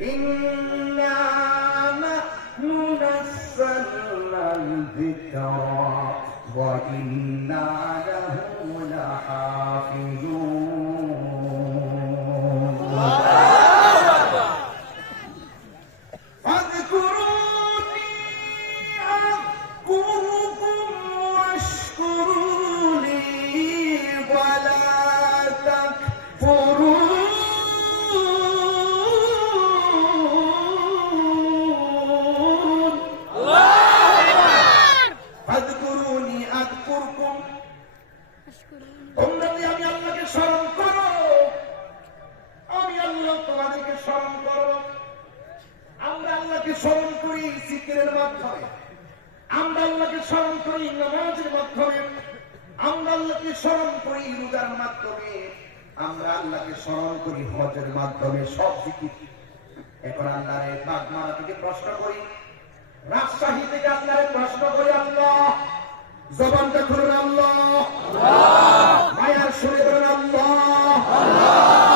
إنا نحن نزلنا الذكر وإنا জিকিরের মাধ্যমে। আমরা আল্লাহকে স্মরণ করি নামাজের মাধ্যমে। আমরা আল্লাহকে স্মরণ করি রোজার মাধ্যমে। আমরা আল্লাহকে স্মরণ করি হজের মাধ্যমে সব জিকির। এখন আল্লাহরে বাগমারা থেকে প্রশ্ন করি। রাজশাহী থেকে আল্লাহরে প্রশ্ন করি আল্লাহ। জবানটা খুলুন আল্লাহ। মায়ার শুনে আল্লাহ আল্লাহ।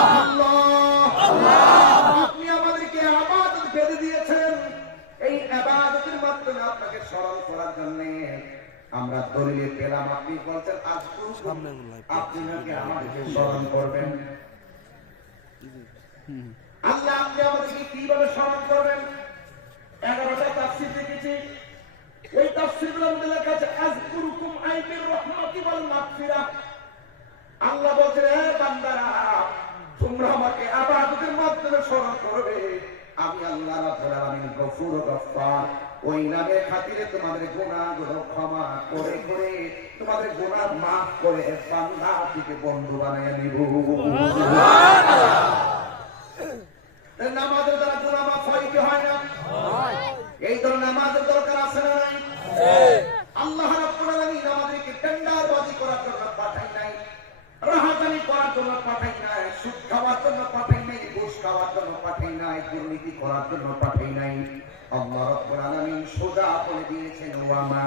স্মরণ করার জন্য আমরা দলিলে পেলাম। আপনি বলছেন আজ আপনি নাকি আমাদেরকে স্মরণ করবেন? আল্লাহ আপনি আমাদেরকে কীভাবে স্মরণ করবেন? এগারোটা তাফসির দেখেছি। এই তাফসিরগুলোর মধ্যে লেখা আছে আজকুরুকুম আইবির রহমাতি ওয়াল মাগফিরা। আল্লাহ বলছেন হে বান্দারা তোমরা আমাকে আবাদতের মাধ্যমে স্মরণ করবে। আমি আল্লাহ রাব্বুল আলামিন গফুর ও গফফার। ওই নামের খাতিরে তোমাদের গুনাহগুলো ক্ষমা করে করে তোমাদের গুণা মাফ করে বান্দা থেকে বন্ধু বানায় নিব। নামাজের দ্বারা গুণা মাফ হয় কি হয় না? এই ধরনের নামাজের দরকার আছে না নাই আল্লাহ রাব্বুল আলামিন আমাদেরকে টেন্ডারবাজি করার জন্য পাঠাই নাই রাহাজানি করার জন্য পাঠাই নাই সুদ খাওয়ার জন্য পাঠাই নাই ঘুষ খাওয়ার জন্য পাঠাই নাই দুর্নীতি করার জন্য পাঠাই নাই আল্লাহ রাব্বুল আলামিন সোজা বলে দিয়েছেন ওয়া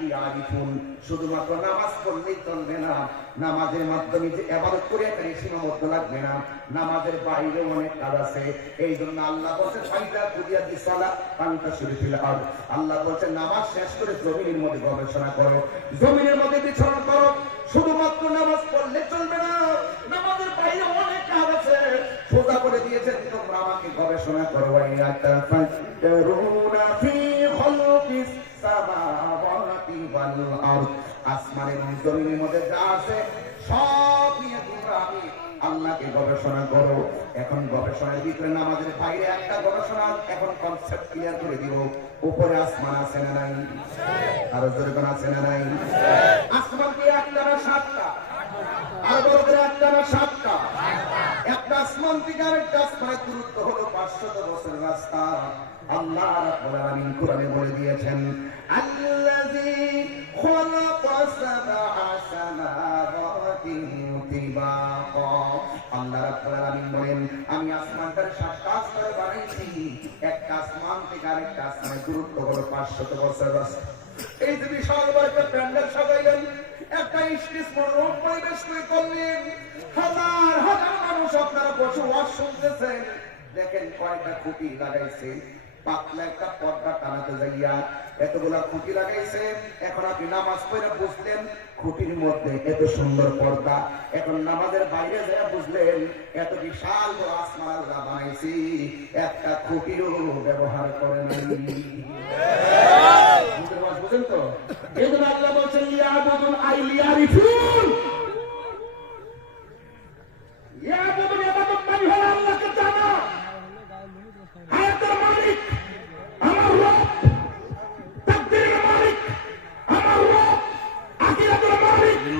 লিয়াবুদুন শুধুমাত্র নামাজ পড়লেই চলবে না। নামাজের মাধ্যমে যে ইবাদত করে এখানে সীমাবদ্ধ লাগবে না। নামাজের বাইরে অনেক কাজ আছে। এই জন্য আল্লাহ বলছেন, ফাইদা কুদিয়া দিসালা পান্তা শরীফিল আরদ। আল্লাহ বলছেন, নামাজ শেষ করে জমিনের মধ্যে গবেষণা করো। জমিনের মধ্যে বিচরণ করো। শুধুমাত্র নামাজ পড়লে চলবে না। নামাজের বাইরে অনেক কাজ আছে। সোজা করে দিয়েছেন, তোমরা আমাকে গবেষণা করো। ইয়াতাফাক্কারুনা ফি খালকিস সামাওয়াতি ওয়াল আরদ আসমান জমিনের মধ্যে যা আছে, সব নিয়ে তোমরা আমি আল্লাহকে গবেষণা করো। এখন গবেষণার ভিতরে নামাজের বাইরে একটা গবেষণা, এখন কনসেপ্ট ক্লিয়ার করে দিব। উপরে আসমান আছে না নাই? আরও জোরে আছে না নাই? আসমান কি একটা না সাতটা? আর বড় একটা না সাতটা? একটা আসমান থেকে আরেকটা আসমানের দূরত্ব হলো পাঁচশত বছরের রাস্তা। আল্লাহ রাব্বুল আলামিন কোরআনে বলে দিয়েছেন আসমান থেকে আরেকটা আসমানের দূরত্ব হলো পাঁচশত বছর রাস্তা এই যে বিশাল একটা প্যান্ডেল সাজাইলেন একটা স্টেজ মনোরম পরিবেশ করে করলেন হাজার হাজার মানুষ আপনারা বসে ওয়াজ শুনতেছেন দেখেন কয়টা খুঁটি লাগাইছে পাতলা একটা পর্দা টানাতে যাইয়া এতগুলা খুঁটি লাগাইছে। এখন আপনি নামাজ পড়ে বুঝলেন, খুঁটির মধ্যে এত সুন্দর পর্দা। এখন নামাজের বাইরে যায় বুঝলেন, এত বিশাল আসমান বানাইছি। একটা খুঁটিরও ব্যবহার করেন বুঝেন তো? এই আল্লাহ বলছেন লিয়াবুদুন আই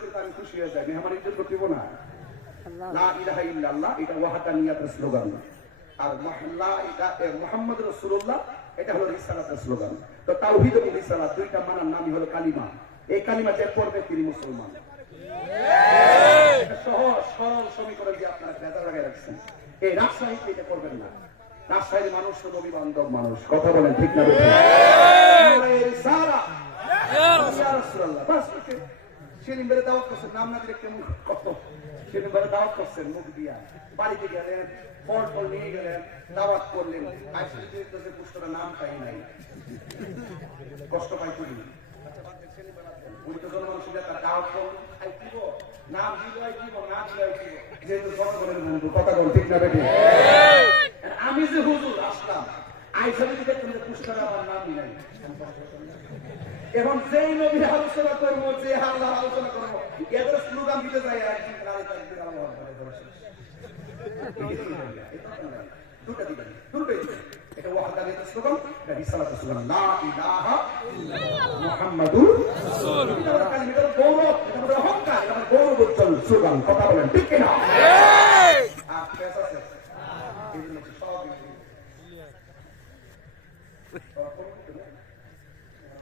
করতে আমি খুশি হয়ে যাই মেহমান ইজ্জত করতে না। লা ইলাহা ইল্লাল্লাহ এটা ওয়াহাদানিয়াতের স্লোগান। আর মহল্লা এটা মুহাম্মদ রাসূলুল্লাহ এটা হলো রিসালাতের স্লোগান। তো তাওহীদ এবং রিসালাত দুইটা মানার নামই হলো কালিমা। এই কালিমা যে পড়বে তিনি মুসলমান। সহজ সরল সমীকরণ দিয়ে আপনারা ভেজা লাগাই রাখছেন। এই রাজশাহীতে এটা করবেন না। রাজশাহীর মানুষ তো নবী বান্ধব মানুষ। কথা বলেন ঠিক না বাস। সেলিম ভাইয়ের দাওয়াত করছেন, নাম না দিলে কেমন কত? সেলিম ভাইয়ের দাওয়াত করছেন, মুখ দিয়া। বাড়িতে গেলেন, ফল টল নিয়ে গেলেন, দাওয়াত করলেন। পুস্তকের নাম পাই নাই। কষ্ট পাই করি। উনি তো জনমানুষের তার দাওয়াত করলেন, নাম? আমি যে হুজুর আসলাম আইসা যদি দেখতাম যে পুস্তকের আমার নামই নাই এবং যেই নবীর আলোচনা করব যে আল্লাহ আলোচনা করব এদের স্লোগান দিতে যাই একদিন নারী তার দিকে আল্লাহ করে ধরে দুটা দিবেন দুটোই এটা ওয়াহদানিয়তের স্লোগান এটা রিসালাতের স্লোগান। লা ইলাহা মুহাম্মাদুর রাসূলুল্লাহ। এটা আমাদের কালিমা, গৌরব এটা আমাদের অহংকার এটা আমাদের গৌরবোজ্জ্বল স্লোগান। কথা বলেন ঠিক কিনা? আর পেশ আছে? না? সব জানি।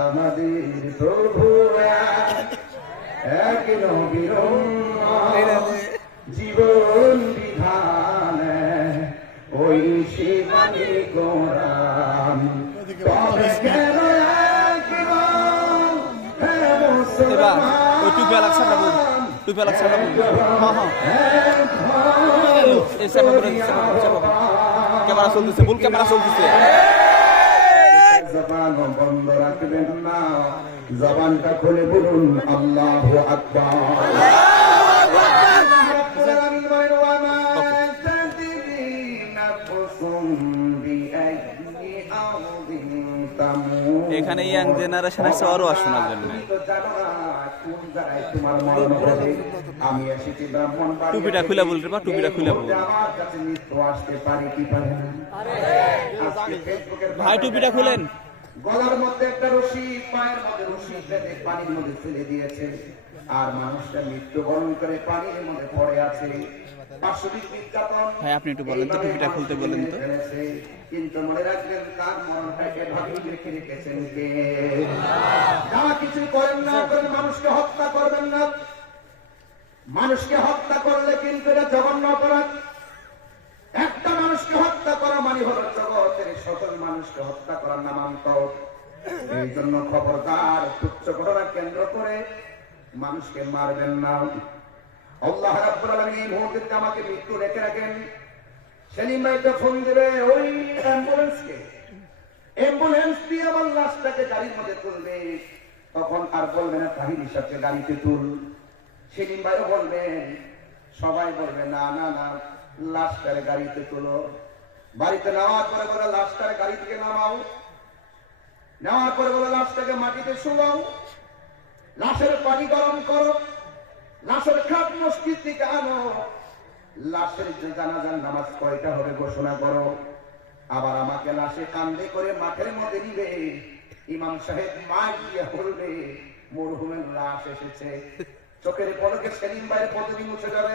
আমাদের প্রভু এক নবীর জীবন বিধান ওই শিবানী কোরআন তবে কেন একবার ওই টুপি আলাক সাপড়া টুপি আলাক সাপড়া হ্যাঁ হ্যাঁ। এই সাপড়া বলে ক্যামেরা চলতেছে বল ক্যামেরা চলতেছে। জবান বন্ধ রাখবেন না। জবানটা খুলে বলুন আল্লাহ আকবার। এখানে ইয়াং জেনারেশন আছে আরও শোনার জন্য। আমি এসেছি ব্রাহ্মণ টুপিটা খুলে বল রে বা, টুপিটা খুলে বল। ভাই টুপিটা খুলেন। গলার মধ্যে একটা রশি পায়ের মধ্যে রশি বেঁধে পানির মধ্যে ফেলে দিয়েছে। আর মানুষটা মৃত্যুবরণ করে পানির মধ্যে পড়ে আছে। ভাই, আপনি একটু বলেন তো, টুপিটা খুলতে বলেন তো। কিন্তু মনে রাখবেন তার মরণটা এভাবেই লিখে রেখেছেন কে। যারা কিছু করেন না করেন মানুষকে হত্যা করবেন না। মানুষকে হত্যা করলে কিন্তু এটা জঘন্য অপরাধ। একটা মানুষকে হত্যা করা মানে হলো জগতের সকল মানুষকে হত্যা করার নামান্তর। এই জন্য খবরদার, তুচ্ছ ঘটনা কেন্দ্র করে মানুষকে মারবেন না। আল্লাহ রাব্বুল আলামিন এই মুহূর্তে আমাকে মৃত্যু রেখে রাখেন। সেলিম ফোন দেবে, ওই অ্যাম্বুলেন্সকে। অ্যাম্বুলেন্স দিয়ে আমার লাশটাকে গাড়ির মধ্যে তুলবে। তখন আর বলবে না তাহির হিসাবকে গাড়িতে তুল। সেলিম বলবেন সবাই বলবে, না না না। লাশটারে গাড়িতে তুলো বাড়িতে নেওয়ার পরে বলে লাশটারে গাড়ি থেকে নামাও। নেওয়ার পরে বলে লাশটাকে মাটিতে শুলাও। লাশের পানি গরম করো। লাশের খাট মসজিদ থেকে আনো। লাশের যে জানাজার নামাজ কয়টা হবে ঘোষণা করো। আবার আমাকে লাশে কান্দে করে মাঠের মধ্যে নিবে। ইমাম সাহেব মাইক দিয়ে বলবে মরহুমের লাশ এসেছে। চোখের পলকে সেলিম ভাইয়ের পদবি মুছে যাবে।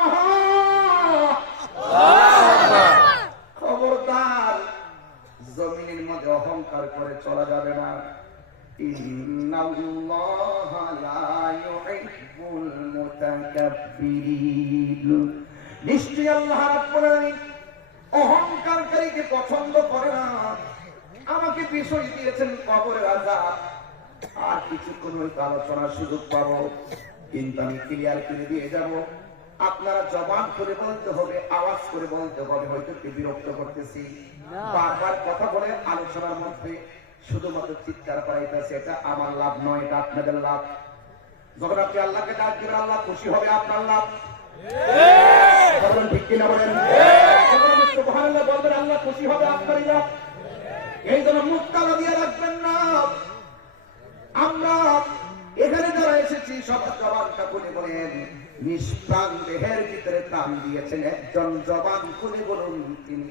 অহংকার করে চলা যাবে না। নিশ্চয় পছন্দ করে না। আমাকে বিষয় দিয়েছেন কবরের আর কিছুক্ষণ ওই আলোচনার সুযোগ পাবো। কিন্তু আমি ক্লিয়ার করে দিয়ে যাব। আপনারা জবান করে বলতে হবে আওয়াজ করে বলতে হবে হয়তো একটু বিরক্ত করতেছি। বারবার কথা বলে আলোচনার মধ্যে শুধুমাত্র চিৎকার করাইতেছে এটা আমার লাভ নয় এটা আপনাদের লাভ। যখন আপনি আল্লাহকে ডাক দিবেন আল্লাহ খুশি হবে আপনার লাভ। ঠিক। কিনা বলেন? সুবহানাল্লাহ বলবেন আল্লাহ খুশি হবে আপনারই লাভ। এই জন্য মুখ তালা দিয়ে রাখবেন না। আমরা এখানে যারা এসেছি সব জবানটা খুলে বলেন। নিষ্প্রাণ দেহের ভিতরে প্রাণ দিয়েছেন একজন জবান খুলে বলুন তিনি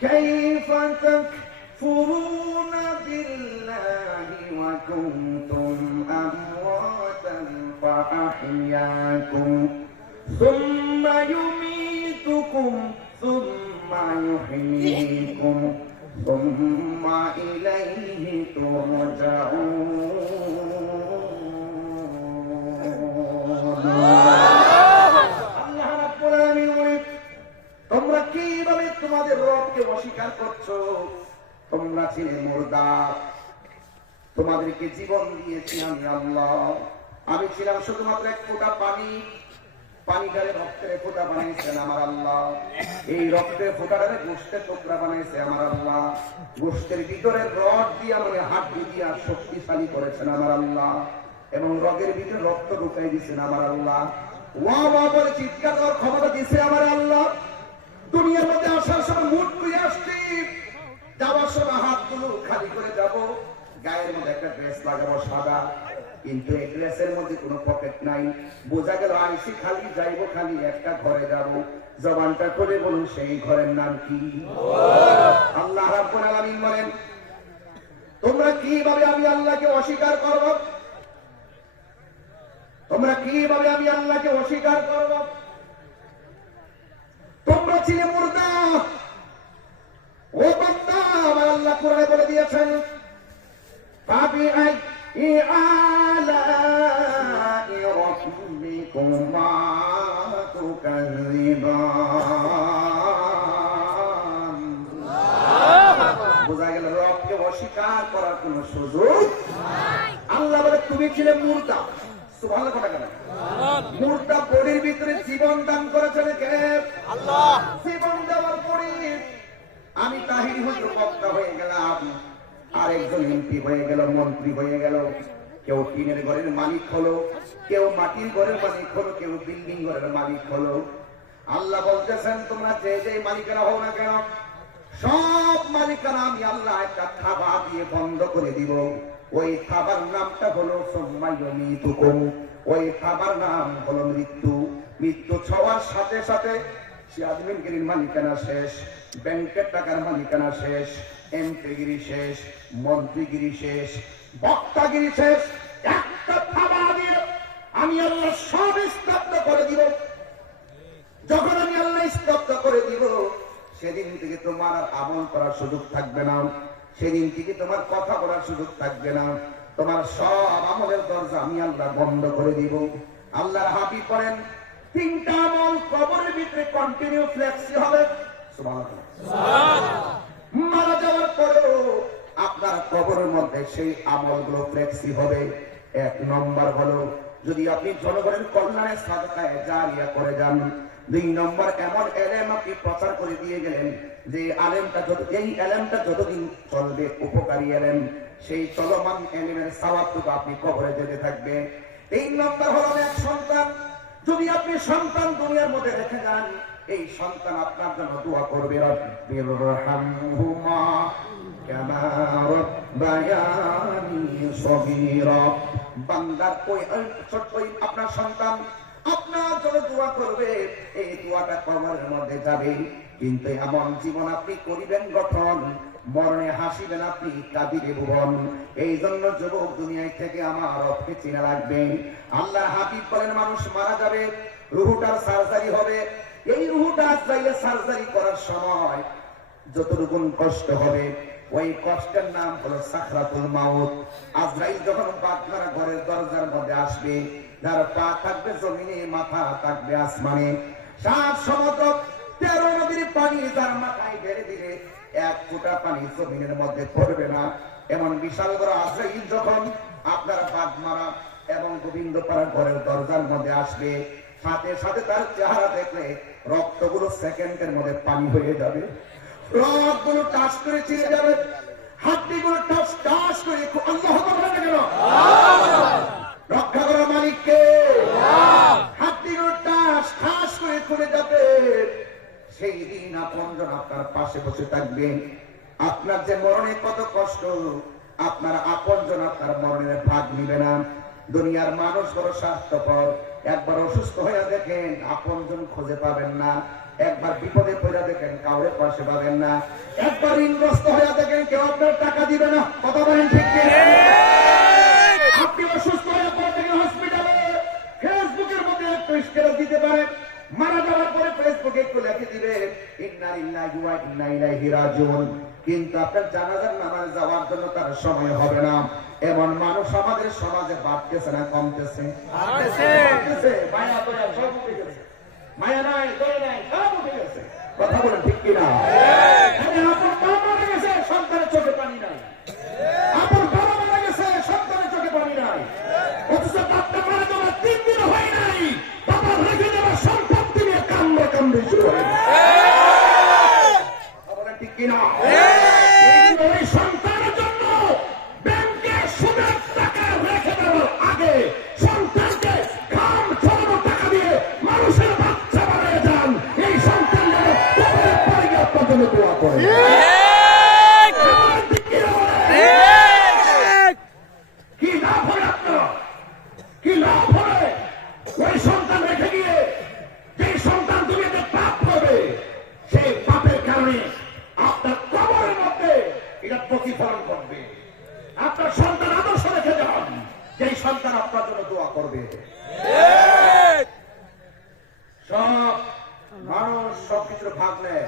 كيف تكفرون بالله وكنتم أمواتا فأحياكم ثم يميتكم ثم يحييكم ثم إليه ترجعون তোমাদের অস্বীকার করছ। তোমরা ছিলে মুর্দা। তোমাদেরকে জীবন দিয়েছি আমি আল্লাহ। আমি ছিলাম শুধুমাত্র এক ফোঁটা পানি। রক্তের আমার আল্লাহ। এই রক্তের গোষ্ঠের আমার আল্লাহ। গোষ্ঠের ভিতরে রড দিয়া মানে হাড্ডি শক্তিশালী করেছেন আমার আল্লাহ। এবং রগের ভিতরে রক্ত ঢুকাই দিয়েছেন আমার আল্লাহ। ওয়া বলে চিৎকার দেওয়ার ক্ষমতা দিয়েছে আমার আল্লাহ। দুনিয়ার মধ্যে আসার সময় মুখ করে আসছি। যাওয়ার সময় হাতগুলো খালি করে যাব। গায়ের মধ্যে একটা ড্রেস লাগাবো সাদা। কিন্তু এই ড্রেসের মধ্যে কোনো পকেট নাই। বোঝা গেল আইসি খালি, যাইবো খালি, একটা ঘরে যাব। জবানটা করে বলুন, সেই ঘরের নাম কি? আল্লাহ রাব্বুল আলামিন বলেন, তোমরা কীভাবে আমি আল্লাহকে অস্বীকার করব? তোমরা কীভাবে আমি আল্লাহকে অস্বীকার করব? তোমরা ছিলে মুর্দা। ও বান্দা আমার আল্লাহ কোরআনে বলে দিয়েছেন পাবি আই রাব্বিকুমা তুকাযিবান বোঝা গেল রবকে অস্বীকার করার কোন সুযোগ আল্লাহ বলে তুমি ছিলে মুর্দা। সুবহানাল্লাহ কথা কেন? মুর্দা বডির ভিতরে জীবন দান করেছেন কে? আল্লাহ। জীবন দেওয়ার পরে আমি তাহির হয়তো বক্তা হয়ে গেলাম। আর একজন এমপি হয়ে গেল মন্ত্রী হয়ে গেল। কেউ টিনের ঘরের মালিক হলো কেউ মাটির ঘরের মালিক হলো কেউ বিল্ডিং ঘরের মালিক হলো। আল্লাহ বলতেছেন তোমরা যে যে মালিকেরা হও না কেন সব মালিকানা আমি আল্লাহ একটা থাবা দিয়ে বন্ধ করে দিব। ওই থাবার নামটা হলো ওই থাবার নাম হলো মৃত্যু। মৃত্যু ছওয়ার সাথে সাথে মালিকানা শেষ, ব্যাংকের টাকার মালিকানা শেষ এমপিগিরি শেষ মন্ত্রীগিরি শেষ বক্তাগিরি শেষ। আমি আল্লাহ সব স্তব্ধ করে দিব। যখন আমি আল্লাহ স্তব্ধ করে দিব, সেদিন থেকে তোমার আর আমল করার সুযোগ থাকবে না। সেদিন থেকে তোমার কথা বলার সুযোগ থাকবে না। তোমার সব আমলের দরজা আমি আল্লাহ বন্ধ করে দিব। আল্লাহর হাবি করেন তিনটা আমল কবরের ভিতরে কন্টিনিউ ফ্লেক্সি হবে। মারা যাওয়ার পরেও আপনার কবরের মধ্যে সেই আমলগুলো ফ্লেক্সি হবে। এক নম্বর হলো যদি আপনি জনগণের কল্যাণে সাদকায় জারিয়া করে যান দুই নম্বর, এমন এলেম আপনি প্রচার করে দিয়ে গেলেন যে আলেমটা যত এই এলেমটা যতদিন চলবে, উপকারী এলেম, সেই চলমান এলেমের সাবাবটুকু আপনি কবরে যেতে থাকবে তিন নম্বর হলো এক সন্তান, যদি আপনি সন্তান দুনিয়ার মধ্যে রেখে যান, এই সন্তান আপনার জন্য দোয়া করবে বান্দার ওই আপনার সন্তান আপনার জন্য দোয়া করবে। এই দোয়াটা কবরের মধ্যে যাবে। কিন্তু এমন জীবন আপনি করিবেন গঠন মরণে হাসিবেন আপনি ভুবন। এই জন্য যুবক দুনিয়ায় থেকে আমার চিনে আল্লাহ হাবিব বলেন, মানুষ মারা যাবে, রুহুটার সার্জারি হবে। এই রুহুটা যাইলে সার্জারি করার সময় যতটুকু কষ্ট হবে। ওই কষ্টের নাম হলো সাখরাতুল মাউত। আজরাইল যখন আপনারা ঘরের দরজার মধ্যে আসবে যার পা থাকবে জমিনে, মাথা থাকবে আসমানে। সাত সমুদ্র তেরো নদীর পানি যার মাথায় ঢেলে দিলে এক ফোঁটা পানি জমিনের মধ্যে পড়বে না। এমন বিশাল বড় আজরাইল যখন আপনারা বাদ মারা এবং গোবিন্দপাড়া ঘরের দরজার মধ্যে আসবে, সাথে সাথে তার চেহারা দেখলে রক্তগুলো সেকেন্ডের মধ্যে পানি হয়ে যাবে। রক্তগুলো টাচ করে ছিঁড়ে যাবে। হাড্ডিগুলো টাচ টাচ করে আল্লাহ কেন? রক্ষা করার মালিককে। দুনিয়ার মানুষ বড় স্বাস্থ্যকর একবার অসুস্থ হয়ে দেখেন আপনজন খুঁজে পাবেন না। একবার বিপদে পড়ে দেখেন, কাউরে পাশে পাবেন না। একবার ঋণগ্রস্ত হয়ে দেখেন, কেউ আপনার টাকা দিবে না। কথা বলেন ঠিক কি? আপনি অসুস্থ হয়ে পড়ে দেখেন হসপিটালে ফেসবুকের মধ্যে একটু স্টেটাস দিতে পারেন মারা ফেসবুকে লিখে দিবে ইন্না লিল্লাহি ওয়া ইন্না ইলাইহি রাজিউন। কিন্তু আপনার জানাজার নামাজ যাওয়ার জন্য তার সময় হবে না। এমন মানুষ আমাদের সমাজে বাড়তেছে না কমতেছে। মায়া দয়া সব উঠে গেছে। মায়া নাই দয়া নাই সব উঠে গেছে। কথা বলে ঠিক কিনা আরে আপনার মা মারা গেছে সন্তানের চোখে পানি নাই আপনার বাবা মারা গেছে সন্তানের চোখে পানি নাই অথচ বাপটা মারা যাওয়ার তিন দিন হয় নাই বাবা রেখে যাওয়ার সম্পত্তি নিয়ে কান্না কান্দি শুরু হয় আপনারা ঠিক কিনা এই জন্য ওই সন্তানের জন্য ব্যাংকে সুদের টাকা রেখে দেওয়ার আগে সন্তানকে ঘাম ছড়ানো টাকা দিয়ে মানুষের বাচ্চা বানিয়ে যান এই সন্তান যেন কবরের পরে গিয়ে আপনার জন্য দোয়া করে আপনারা ঠিক কিনা বলেন? কি লাভ হয় আপনার কি লাভ হবে ওই সন্তান রেখে গিয়ে যে সন্তান দুনিয়াতে পাপ হবে সেই পাপের কারণে আপনার কবরের মধ্যে এটা প্রতিফলন করবে আপনার সন্তান আদর্শ রেখে যান যেই সন্তান আপনার জন্য দোয়া করবে সব মানুষ সবকিছুর ভাগ নেয়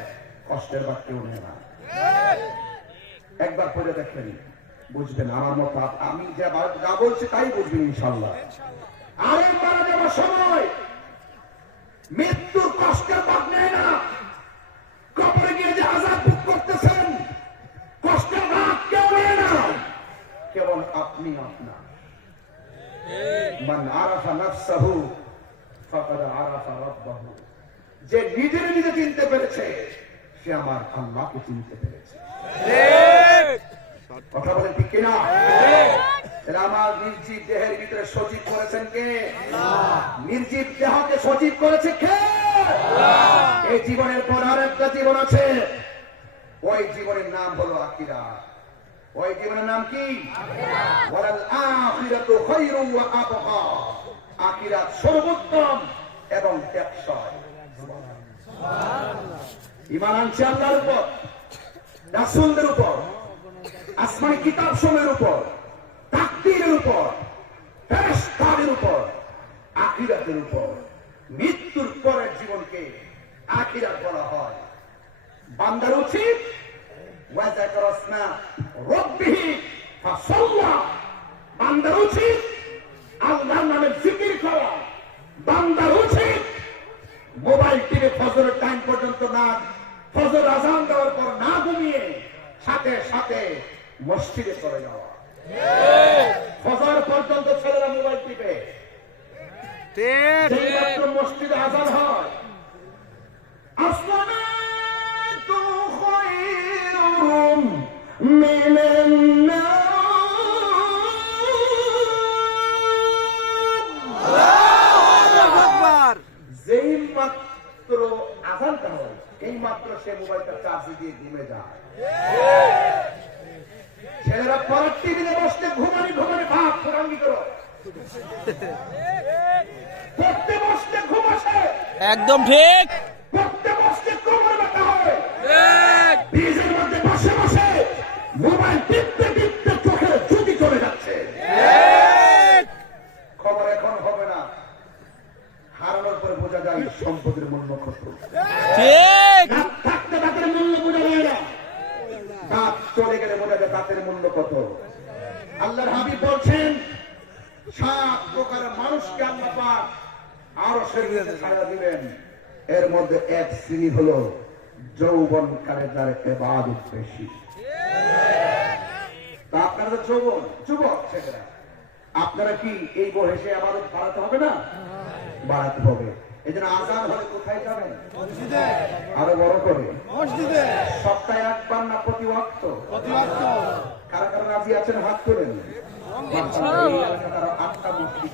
কষ্টের ভাগ কেউ নেয় না একবার পড়ে দেখবেন বুঝবেন আমার মতো আপ- আমি যা বা- যা বলছি তাই বুঝবেন মারা সময়। মৃত্যুর কষ্টের নেয় না। কবরে গিয়ে যে আজাদ ভোগ করতেছেন, কষ্টের ভাগ কেউ নেয় না। কেবল আপনি আপনার। মান আরাফা নাফসাহু, ফাকাদ আরাফা রাব্বাহু। যে নিজের নিজে চিনতে পেরেছে, সে আমার আল্লাহকে চিনতে পেরেছে কথা বলেন ঠিক কিনা এরা আমার নির্জীব দেহের ভিতরে সচিব করেছেন নির্জীব দেহকে সচিব করেছে কে? এই জীবনের পর আর একটা জীবন আছে। ওই জীবনের নাম হলো আকিরা। ওই জীবনের নাম কি? আখিরাত সর্বোত্তম এবং টেকসই ইমান আনছে আল্লাহর উপর রাসূলদের উপর আসমানি কিতাব সময়ের উপর তাকদীরের উপর। আখিরাতের উপর। মৃত্যুর পরের জীবনকে আখিরাত বলা হয়। বান্দার উচিত বান্দার উচিত আল্লাহর নামে জিকির করা। বান্দার উচিত মোবাইল টিভি ফজরের টাইম পর্যন্ত না ফজর আজান দেওয়ার পর না ঘুমিয়ে সাথে সাথে মসজিদে চলে যাওয়া। ফজর পর্যন্ত ছেলেরা মোবাইল টিপে। মসজিদে আজান হয়। মিনান নার যেই মাত্র আজানটা হয়, এই মাত্র সে মোবাইলটা চার্জে দিয়ে ছেলেরা পরের টিভিতে বসতে ঘুমানি ঘুমানি, ভাব ফোরাঙ্গি করো পড়তে বসতে ঘুম আসে একদম ঠিক। পড়তে বসতে কোমর ব্যথা হয় ব্রিজের মধ্যে বসে বসে মোবাইল টিপতে টিপতে চোখে জুতি চলে যাচ্ছে খবর এখন হবে না হারানোর পরে বোঝা যায় সম্পদের মূল্য কত ঠিক থাকতে তাদের মূল্য বোঝা যায় না দাঁত চলে গেলে মনে হয় দাঁতের মূল্য কত আল্লাহর হাবিব বলছেন সাত প্রকার মানুষকে আল্লাহ পাক আরও সেগুলিতে ছাড়া দিবেন এর মধ্যে এক শ্রেণি হলো যৌবন কালে তার এবাদত বেশি তা আপনারা তো যৌবন যুবক ছেলেরা। আপনারা কি এই বয়সে আবাদত বাড়াতে হবে না? বাড়াতে হবে। এই জন্য আজান হলে কোথায় যাবেন? আরও বড় করে। সপ্তাহে একবার না প্রতি ওয়াক্ত? কারা কারা রাজি আছেন হাত তোলেন? আটটা মসজিদ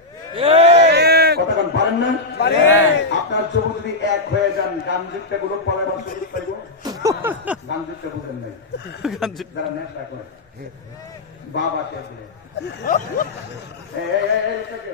কতক্ষণ পারেন না আপনার যুবক যদি এক হয়ে যান গানগুলো পরে বছর পাইব গান বুঝেন নাই যারা নেশা করে বাবা কে দিলে এই, এই, এই, এই, লোকটাকে।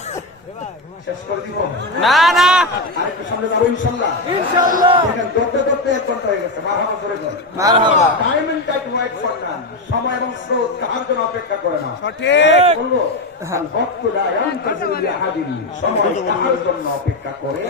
শেষ। শেষ করে দিব। না না। আরেকটু সামনে যাব ইনশাল্লাহ। ইনশাল্লাহ। দৌড়তে দৌড়তে এক ঘণ্টা হয়ে গেছে মারহাবা করে দেন মারহাবা। Time and tide wait for none সময় এবং স্রোত কার জন্য অপেক্ষা করে না। সঠিক। বলব আল ওয়াক্তু লা ইয়ান্তাজিরু সময় কার জন্য অপেক্ষা করে